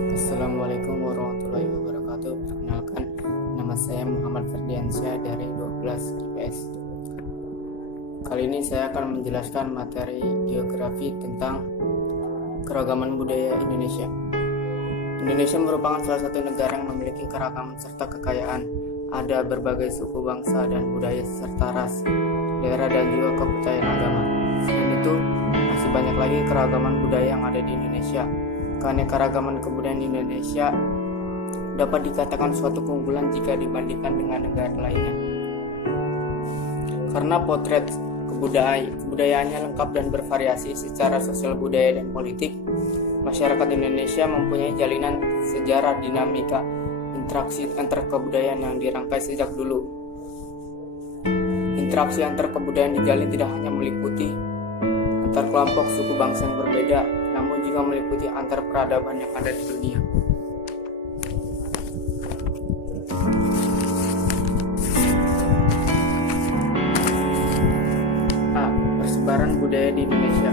Assalamualaikum warahmatullahi wabarakatuh. Perkenalkan, nama saya Muhammad Ferdiansyah dari 12 IPS. Kali ini saya akan menjelaskan materi geografi tentang keragaman budaya Indonesia. Indonesia merupakan salah satu negara yang memiliki keragaman serta kekayaan. Ada berbagai suku, bangsa, dan budaya serta ras, daerah, dan juga kepercayaan agama. Selain itu, masih banyak lagi keragaman budaya yang ada di Indonesia. Keanekaragaman kebudayaan Indonesia dapat dikatakan suatu keunggulan jika dibandingkan dengan negara lainnya. Karena potret kebudayaannya lengkap dan bervariasi secara sosial, budaya, dan politik, masyarakat Indonesia mempunyai jalinan sejarah dinamika interaksi antar kebudayaan yang dirangkai sejak dulu. Interaksi antar kebudayaan dijalin tidak hanya meliputi antar kelompok suku bangsa yang berbeda, namun juga meliputi antar peradaban yang ada di dunia. A. Persebaran budaya di Indonesia.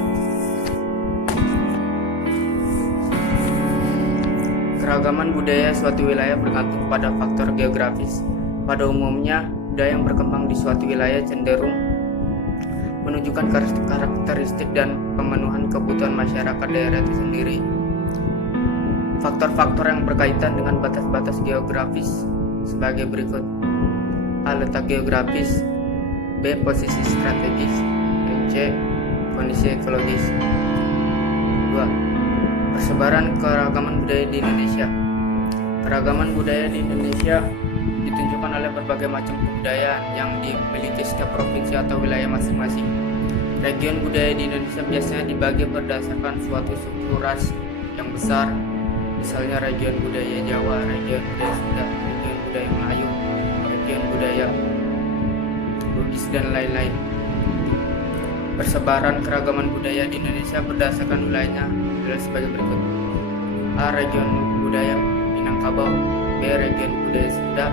Keragaman budaya suatu wilayah bergantung pada faktor geografis. Pada umumnya, budaya yang berkembang di suatu wilayah cenderung menunjukkan karakteristik dan pemenuhan kebutuhan masyarakat daerah itu sendiri. Faktor-faktor yang berkaitan dengan batas-batas geografis sebagai berikut: A. Letak geografis, B. Posisi strategis, dan C. Kondisi ekologis. 2. Persebaran keragaman budaya di Indonesia. Keragaman budaya di Indonesia ditunjukkan oleh berbagai macam kebudayaan yang dimiliki setiap provinsi atau wilayah masing-masing. Region budaya di Indonesia biasanya dibagi berdasarkan suatu suku ras yang besar, misalnya region budaya Jawa, region budaya Sunda, region budaya Melayu, region budaya Bugis, dan lain-lain. Persebaran keragaman budaya di Indonesia berdasarkan wilayahnya adalah sebagai berikut: A. Region budaya Minangkabau, B. Region budaya Sunda,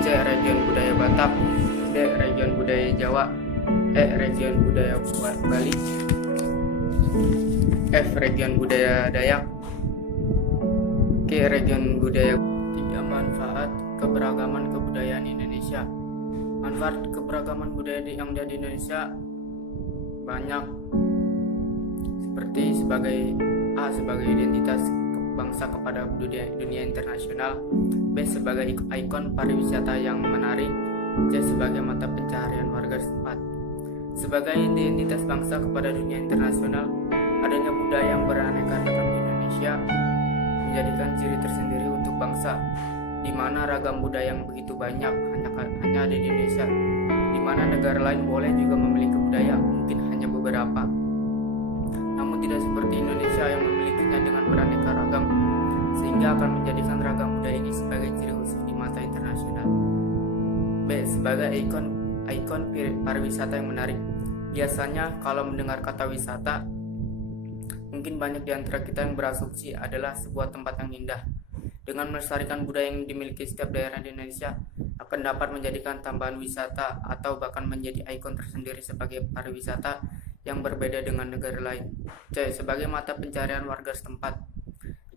C. Region budaya Batak, D. Region budaya Jawa, E. Region budaya Bali, F. Region budaya Dayak, G. Region budaya. 3. Manfaat keberagaman kebudayaan Indonesia. Manfaat keberagaman budaya yang ada di Indonesia banyak, seperti sebagai identitas bangsa kepada dunia internasional, B. sebagai ikon pariwisata yang menarik, C. sebagai mata pencaharian warga setempat. Sebagai identitas bangsa kepada dunia internasional, adanya budaya yang beraneka ragam di Indonesia menjadikan ciri tersendiri untuk bangsa, di mana ragam budaya yang begitu banyak hanya ada di Indonesia, di mana negara lain boleh juga memiliki budaya, mungkin hanya beberapa. Namun tidak seperti Indonesia yang memilikinya dengan beraneka ragam, sehingga akan menjadikan ragam budaya ini sebagai ciri khusus di mata internasional. B. Sebagai ikon pariwisata yang menarik. Biasanya kalau mendengar kata wisata, mungkin banyak di antara kita yang berasumsi adalah sebuah tempat yang indah. Dengan melestarikan budaya yang dimiliki setiap daerah di Indonesia, akan dapat menjadikan tambahan wisata atau bahkan menjadi ikon tersendiri sebagai pariwisata yang berbeda dengan negara lain. C. Sebagai mata pencarian warga setempat.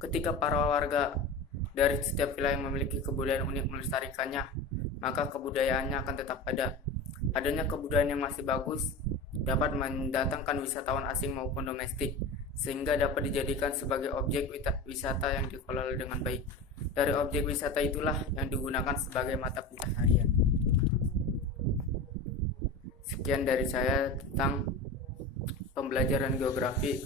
Ketika para warga dari setiap wilayah memiliki kebudayaan unik melestarikannya, maka kebudayaannya akan tetap ada. Adanya kebudayaan yang masih bagus dapat mendatangkan wisatawan asing maupun domestik, sehingga dapat dijadikan sebagai objek wisata yang dikelola dengan baik. Dari objek wisata itulah yang digunakan sebagai mata pencaharian. Sekian dari saya tentang pembelajaran geografi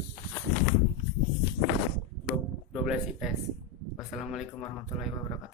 12 IPS. Wassalamualaikum warahmatullahi wabarakatuh.